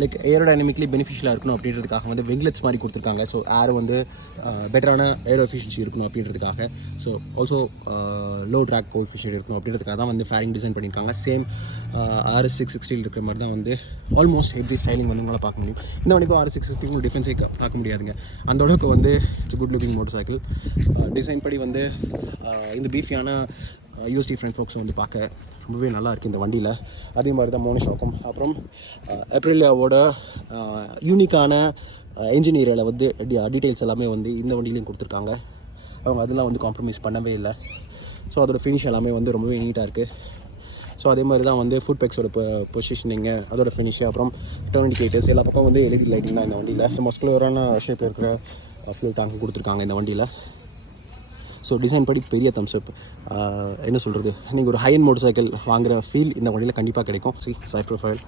Like ஏரோடைனமிக்லி பெனிஃபிஷியலாக இருக்கணும் அப்படின்றதுக்காக வந்து விங்லெட்ஸ் மாதிரி கொடுத்துருக்காங்க. ஸோ ஏர் வந்து பெட்டரான ஏரோ எஃபிஷியன்சி இருக்கணும் அப்படின்றதுக்காக. So also low track coefficient இருக்கணும் அப்படின்றதுக்காக தான் வந்து ஃபேரிங் டிசைன் பண்ணியிருக்காங்க. சேம் RS660 இருக்கிற மாதிரி தான் வந்து ஆல்மோஸ்ட் எவ்ரி ஸ்டைலிங் வந்து உங்களால் பார்க்க முடியும். இந்த வரைக்கும் RS660 டிஃப்ரென்ஸே பார்க்க முடியாதுங்க. அந்த அளவுக்கு வந்து it's good looking motor cycle. Design படி வந்து இந்த பீஃபியான யூஎஸ்டி ஃப்ரண்ட் ஃபோக்ஸை வந்து பார்க்க ரொம்பவே நல்லா இருக்குது இந்த வண்டியில். அதே மாதிரி தான் மோனோஷாக்கும். அப்புறம் அப்ரிலியாவோட யூனிக்கான இன்ஜினியரில் வந்து டீட்டெயில்ஸ் எல்லாமே வந்து இந்த வண்டியிலையும் கொடுத்துருக்காங்க. அவங்க அதெல்லாம் வந்து காம்ப்ரமைஸ் பண்ணவே இல்லை. ஸோ அதோட ஃபினிஷ் எல்லாமே வந்து ரொம்பவே நீட்டாக இருக்குது. ஸோ அதே மாதிரி தான் வந்து ஃபுட் பேக்ஸோட பொசிஷனிங்கு, அதோட ஃபினிஷ், அப்புறம் டர்ன் இண்டிகேட்டர்ஸ் எல்லா பக்கம் வந்து LED லைட்டிங் தான் இந்த வண்டியில். மஸ்குலரான ஷேப்பில் இருக்கிற ஃபியூல் டேங்க் கொடுத்துருக்காங்க இந்த வண்டியில். ஸோ டிசைன் படி பெரிய தம்ஸ்அப். என்ன சொல்கிறது, நீங்கள் ஒரு ஹை அண்ட் மோட்டர் சைக்கிள் வாங்குகிற ஃபீல் இந்த வண்டியில் கண்டிப்பாக கிடைக்கும். Side profile